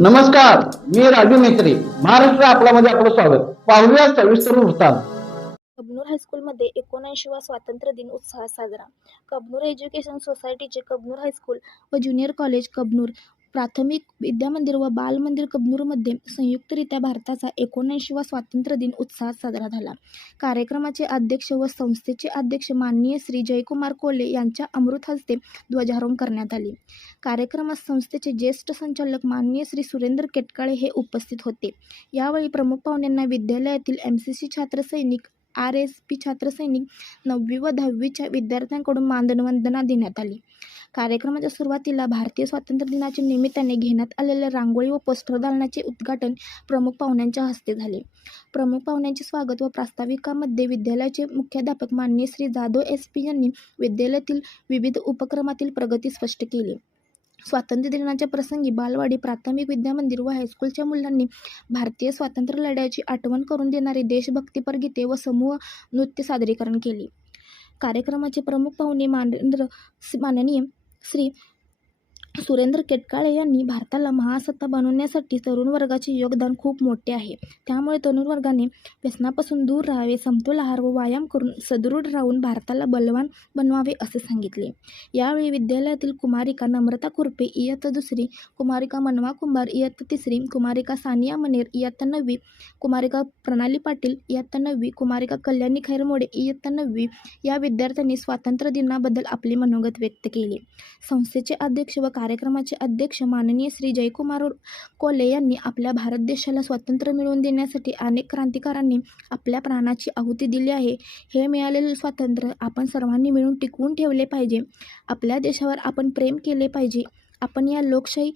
नमस्कार मी राजू मेत्री महाराष्ट्र आपल्यामध्ये आपलं स्वागत. पाहूया सविस्तर वृत्तांत. कबनूर हायस्कूलमध्ये एकोणऐंशीवा स्वातंत्र्य दिन उत्साहात साजरा. कबनूर एज्युकेशन सोसायटीचे कबनूर हायस्कूल व ज्युनियर कॉलेज कबनूर प्राथमिक विद्यामंदिर व बालमंदिर कबनूरमध्ये संयुक्तरित्या भारताचा एकोणऐंशीवा स्वातंत्र्य दिन उत्साहात साजरा झाला. कार्यक्रमाचे अध्यक्ष व संस्थेचे अध्यक्ष माननीय श्री जयकुमार कोले यांच्या अमृत हस्ते ध्वजारोहण करण्यात आले. कार्यक्रमात संस्थेचे ज्येष्ठ संचालक माननीय श्री सुरेंद्र केटकाळे हे उपस्थित होते. यावेळी प्रमुख पाहुण्यांना विद्यालयातील एम सी सी छात्रसैनिक आर एस पी छात्रसैनिक नववी व दहावीच्या विद्यार्थ्यांकडून मानवंदना देण्यात आली. कार्यक्रमाच्या सुरुवातीला भारतीय स्वातंत्र्य दिनाच्या निमित्ताने घेण्यात आलेल्या रांगोळी व पोस्टर दालनाचे उद्घाटन प्रमुख पाहुण्यांच्या हस्ते झाले. प्रमुख पाहुण्यांचे स्वागत व प्रास्ताविकामध्ये विद्यालयाचे मुख्याध्यापक माननीय श्री जाधव एस पी यांनी विद्यालयातील विविध उपक्रमातील प्रगती स्पष्ट केली. स्वातंत्र्य दिनाच्या प्रसंगी बालवाडी प्राथमिक विद्यामंदिर व हायस्कूलच्या मुलांनी भारतीय स्वातंत्र्य लढ्याची आठवण करून देणारी देशभक्तीपर गीते व समूह नृत्य सादरीकरण केले. कार्यक्रमाचे प्रमुख पाहुणे मानरेंद्र माननीय श्री सुरेंद्र केटकाळे यांनी भारताला महासत्ता बनवण्यासाठी तरुण वर्गाचे योगदान खूप मोठे आहे. त्यामुळे तरुण वर्गाने व्यसनापासून दूर राहावे समतोल आहार व व्यायाम करून सदृढ राहून भारताला बलवान बनवावे असे सांगितले. यावेळी विद्यालयातील कुमारिका नम्रता खुरपे इयत्ता दुसरी कुमारिका मनवा कुंभार इयत्ता तिसरी कुमारिका सानिया मनेर इयत्ता नववी कुमारिका प्रणाली पाटील इयत्ता नववी कुमारिका कल्याणी खैरमोडे इयत्ता नववी या विद्यार्थ्यांनी स्वातंत्र्य दिनाबद्दल आपले मनोगत व्यक्त केले. संस्थेचे अध्यक्ष व कार्यक्रमाचे अध्यक्ष माननीय श्री जयकुमार कोले यांनी आपल्या भारत देशाला स्वातंत्र्य मिळवून देण्यासाठी अनेक क्रांतिकारांनी आपल्या प्राणाची आहुती दिली आहे. हे मिळालेले स्वातंत्र्य आपण सर्वांनी मिळून टिकवून ठेवले पाहिजे. आपल्या देशावर आपण प्रेम केले पाहिजे. आपण या लोकशाही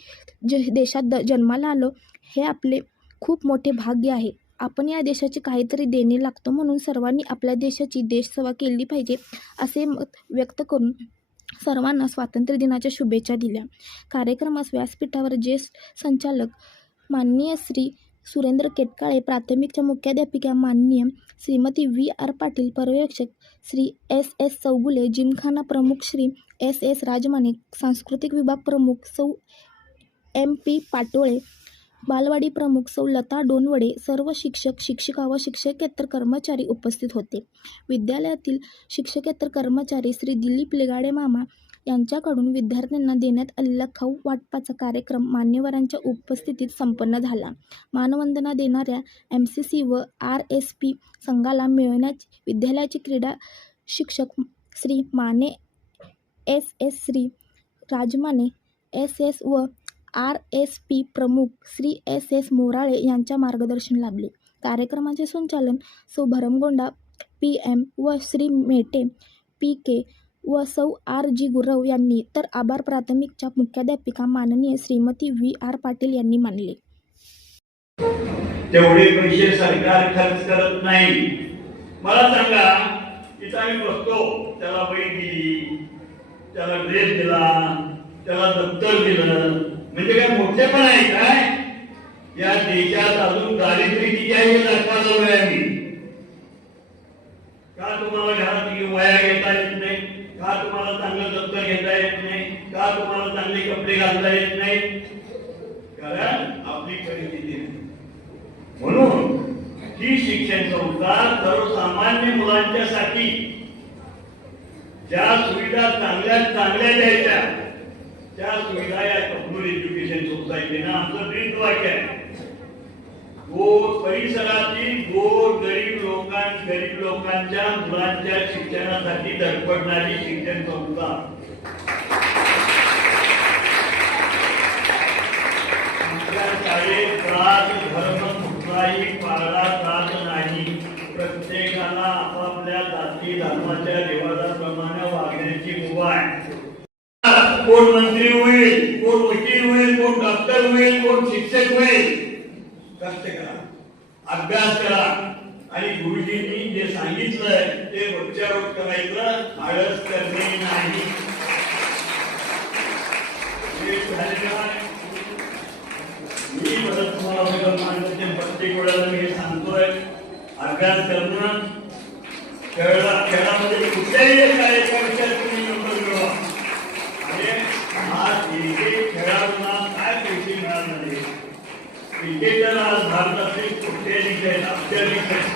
ज देशात द जन्माला आलो हे आपले खूप मोठे भाग्य आहे. आपण या देशाचे काहीतरी देणे लागतो म्हणून सर्वांनी आपल्या देशाची देशसेवा केली पाहिजे असे मत व्यक्त करून सर्वांना स्वातंत्र्य दिनाच्या शुभेच्छा दिल्या. कार्यक्रमास व्यासपीठावर ज्येष्ठ संचालक माननीय श्री सुरेंद्र केटकाळे प्राथमिकच्या मुख्याध्यापिका माननीय श्रीमती व्ही. आर. पाटील पर्यवेक्षक श्री एस. एस. चौगुले जिमखाना प्रमुख श्री एस. एस. राजमाने सांस्कृतिक विभाग प्रमुख सौ एम. पी. पाटोळे बालवाडी प्रमुख सौ लता डोनवडे सर्व शिक्षक शिक्षिका व शिक्षकेतर कर्मचारी उपस्थित होते. विद्यालयातील शिक्षकेतर कर्मचारी श्री दिलीप लेगाडे मामा यांच्याकडून विद्यार्थ्यांना देण्यात आलेला खाऊ वाटपाचा कार्यक्रम मान्यवरांच्या उपस्थितीत संपन्न झाला. मानवंदना देणाऱ्या एम सी सी व आर एस पी संघाला मिळवण्याची विद्यालयाचे क्रीडा शिक्षक Shri Mane S S Shri Rajmane S S व आर एस पी प्रमुख श्री एस एस मोराळे यांच्या मार्गदर्शन लाभले. कार्यक्रमाचे संचालन सौ भरमगोंडा पी एम व श्री मेटे पी के व सौ आर जी गुरव यांनी. तर आभार प्राथमिकच्या मुख्याध्यापिका माननीय श्रीमती व्ही आर पाटील यांनी मानले. तेवढे पैसे सरकार खर्च करत नाही. मला सांगा इथं आम्ही बसतो. त्याला बैठ दिली त्याला ड्रेस दिला त्याला दप्तर दिलं. म्हणजे काय मोठे पण आहे काय? या देशात अजून दारिद्र्य किती आहे हे दाखवायला आहे आम्ही. का तुम्हाला घरात वया घेता येत नाही? का तुम्हाला चांगलं दप्तर घेता येत नाही? का तुम्हाला चांगले कपडे घालता येत नाही? कारण आपली परिस्थिती म्हणून ही शिक्षण संस्था सर्वसामान्य मुलांच्यासाठी ज्या सुविधा चांगल्या चांगल्या द्यायच्या त्या सुविधा या कपूर एज्युकेशन सोसायटीनं आमचं ब्रीद वाक्य आहे. परिसरातील गोर गरीब लोकां गरीब लोकांच्या मुलांच्या शिक्षणासाठी धडपडणारी शिक्षण संस्था. आमच्या शाळेत जात धर्म कुठलाही पाळला जात नाही. प्रत्येकाला आपापल्या जाती धर्माच्या रिवाजाप्रमाणे वागण्याची मुभा आहे. कोण मंत्री होईल कोण वकील होईल कोण डॉक्टर होईल कोण शिक्षक होईल? कष्ट करा अभ्यास करा. आणि गुरुजींनी जे सांगितलंय ते रोजच्या रोज करायचं आळस करणे नाही. मी परत तुम्हाला प्रत्येक वेळेला मी हे सांगतोय. अभ्यास करणं खेळा खेळामध्ये कुठल्याही कार्यक्रम क्रिकेट खेळाडूंना काय पैसे मिळाले क्रिकेटर आज भारतातले कुठलेही खेळ अत्याधिक खेळ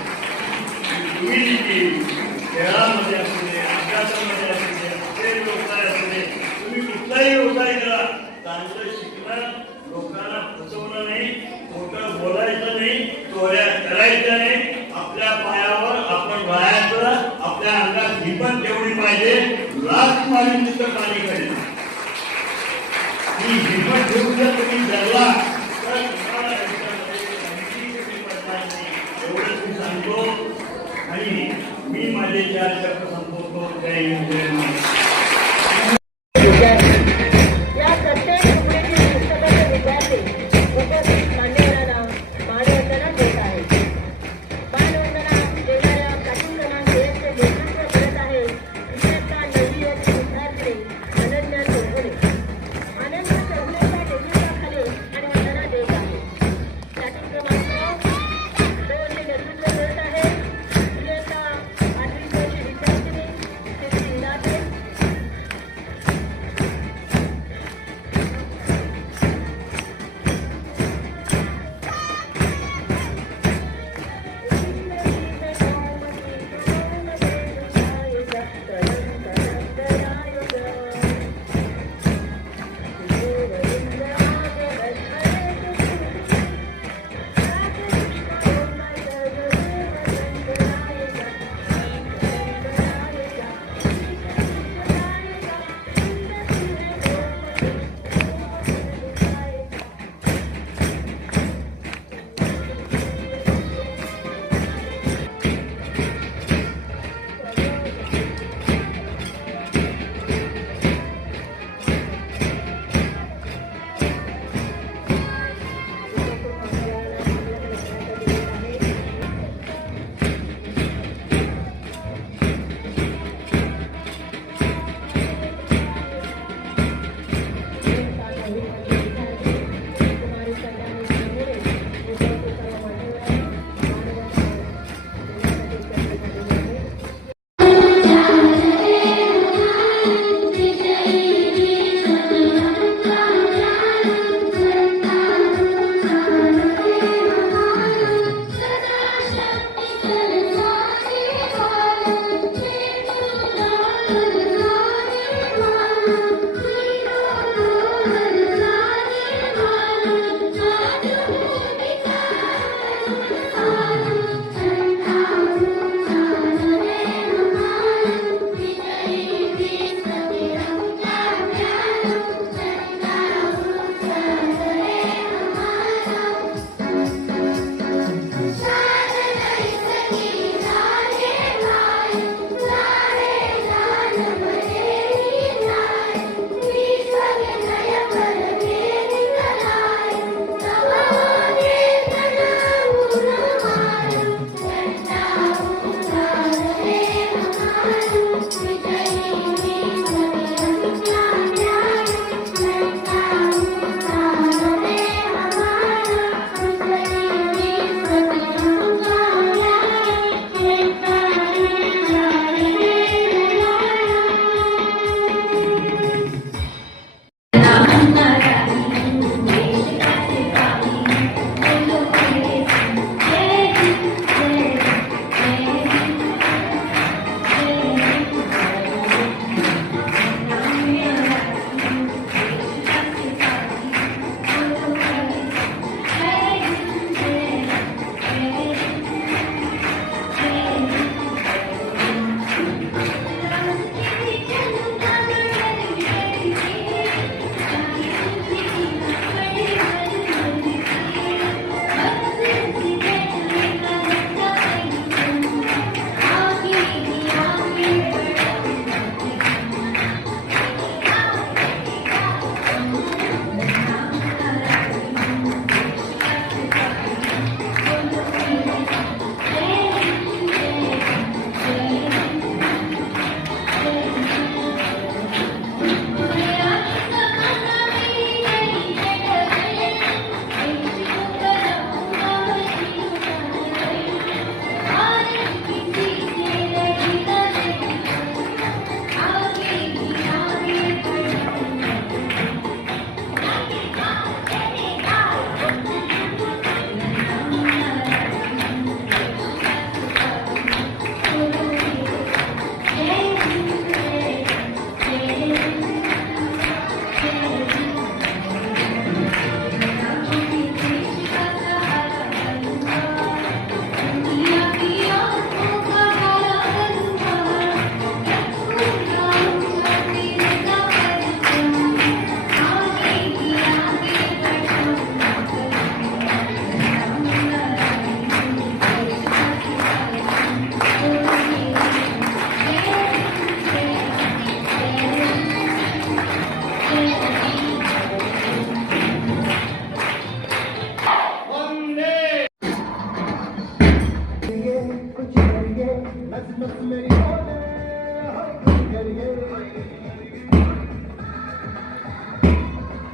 तुम्ही देखील खेळामध्ये असू दे अभ्यासामध्ये असू दे कुठले व्यवसाय असू दे तुम्ही कुठलाही व्यवसाय करा. चांगलं शिकणं लोकांना फसवणं नाही खोटं बोलायचं नाही चोऱ्या करायचं नाही. आपल्या पायावर आपण राहायचं आपल्या अंगात हिपत ठेवली पाहिजे. लाच मारून तिथं पाणी करेल ही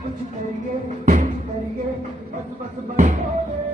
कुछ करिए करिए बस बस बस।